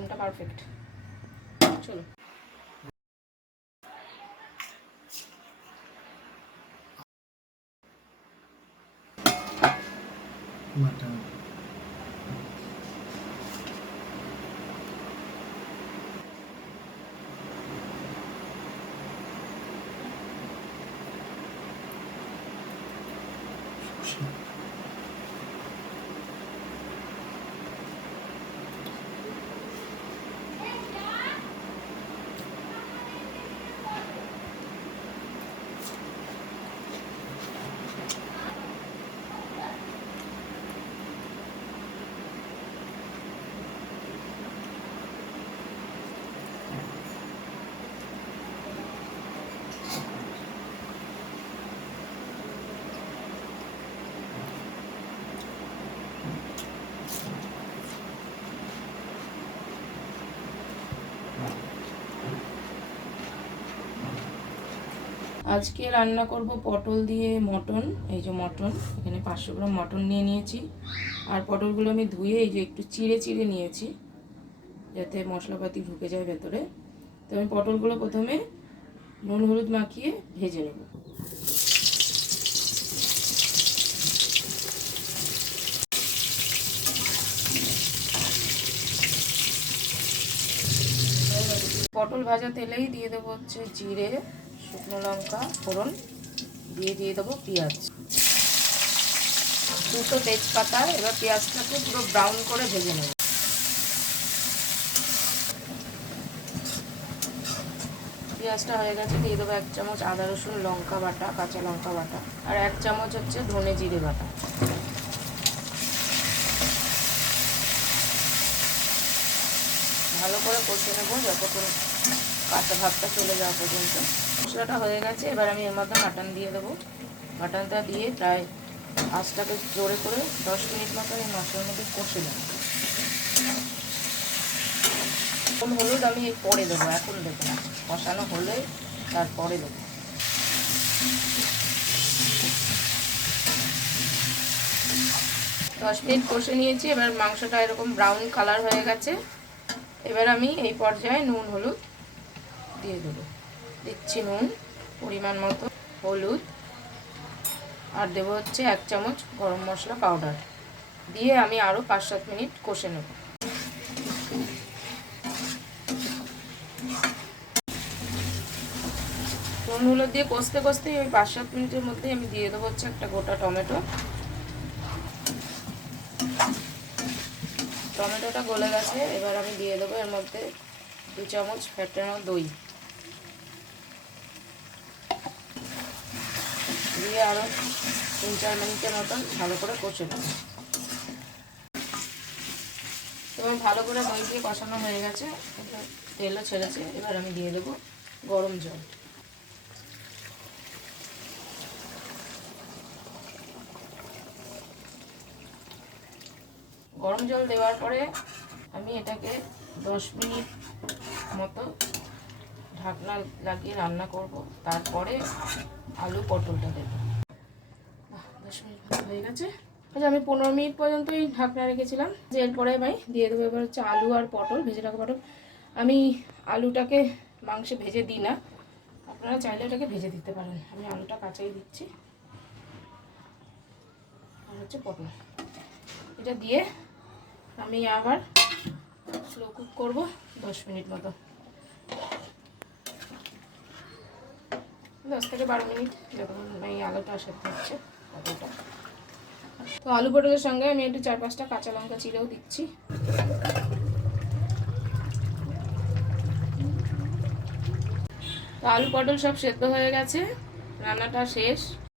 ফোড়নটা পারফেক্ট। চলো মাটন আজকে রান্না করব পটল দিয়ে মটন। এই যে মটন, এখানে 500 গ্রাম মটন নিয়ে নিয়েছি। আর পটলগুলো আমি ধুয়ে এই যে একটু চিড়ে চিড়ে নিয়েছি, যাতে মশলাপাতি ঢুকে যায় ভেতরে। তো আমি পটলগুলো প্রথমে নুন হলুদ মাখিয়ে ভেজে নেব। পটল ভাজা তেলেই দিয়ে দেবো হচ্ছে জিরে, শুকনো লঙ্কা ফোড়ন, দিয়ে দেবো পেঁয়াজ, দুটো তেজপাতা। এবার পেঁয়াজটাকে পুরো ব্রাউন করে ভেজে নেব। পেঁয়াজটা হয়ে গেছে, দিয়ে দেবো 1 চামচ আদা রসুন লঙ্কা বাটা, কাঁচা লঙ্কা বাটা, আর 1 চামচ হচ্ছে ধনে জিরে বাটা। ভালো করে কষে নেবো যতক্ষণ কাঁচা ভাবটা চলে যাওয়া পর্যন্ত। মশলাটা হয়ে গেছে, এবার আমি এর মধ্যে মাটন দিয়ে দেবো। মাটনটা দিয়ে প্রায় আঁচটাকে জোরে করে 10 মিনিট মতো এই মশলার মধ্যে কষে নেব। হলুদ আমি পরে দেবো, এখন দেবো না, কষানো হলে তারপরে দেবো। দশ মিনিট কষে নিয়েছি, এবার মাংসটা এরকম ব্রাউন কালার হয়ে গেছে। এবার আমি এই পর্যায়ে নুন হলুদ দিয়ে দেবো। দিচ্ছি নুন পরিমাণ মতো, হলুদ, আর দেবো হচ্ছে 1 চামচ গরম মশলা পাউডার, দিয়ে আমি আরও 5-7 মিনিট কষে নেব। নুন হলুদ দিয়ে কষতে কষতেই ওই 5-7 মিনিটের মধ্যে আমি দিয়ে দেবো হচ্ছে একটা গোটা টমেটো। টমেটোটা গলে গেছে, এবার আমি দিয়ে দেবো এর মধ্যে 2 চামচ ফেটানো দই, দিয়ে আরও 3-4 মিনিটের মতন ভালো করে কষে নেব। এবার ভালো করে দই দিয়ে কষানো হয়ে গেছে, তেলও ছেড়েছে। এবার আমি দিয়ে দেবো গরম জল। গরম জল দেওয়ার পরে আমি এটাকে 10 মিনিট মতো ঢাকনা লাগিয়ে রান্না করব। তারপরে আলু পটলটা দেবো। 10 মিনিট মতো হয়ে গেছে। আচ্ছা, আমি 15 মিনিট পর্যন্তই ঢাকনা রেখেছিলাম। এরপরে আমি দিয়ে দেবো এবার হচ্ছে আলু আর পটল, ভেজে রাখা পটল। আমি আলুটাকে মাংসে ভেজে দিই না, আপনারা চাইলে এটাকে ভেজে দিতে পারেন। আমি আলুটা কাঁচাই দিচ্ছি। আর হচ্ছে পটল, এটা দিয়ে আমি আবার স্লো কুক করবো 10 মিনিট মতো, 10 থেকে 12 মিনিট, যতক্ষণ এই আলুটা সেদ্ধ হচ্ছে পটলটা। তো আলু পটলের সঙ্গে আমি একটু 4-5টা কাঁচা লঙ্কা চিড়েও দিচ্ছি। তো আলু পটল সব সেদ্ধ হয়ে গেছে, রান্নাটা শেষ।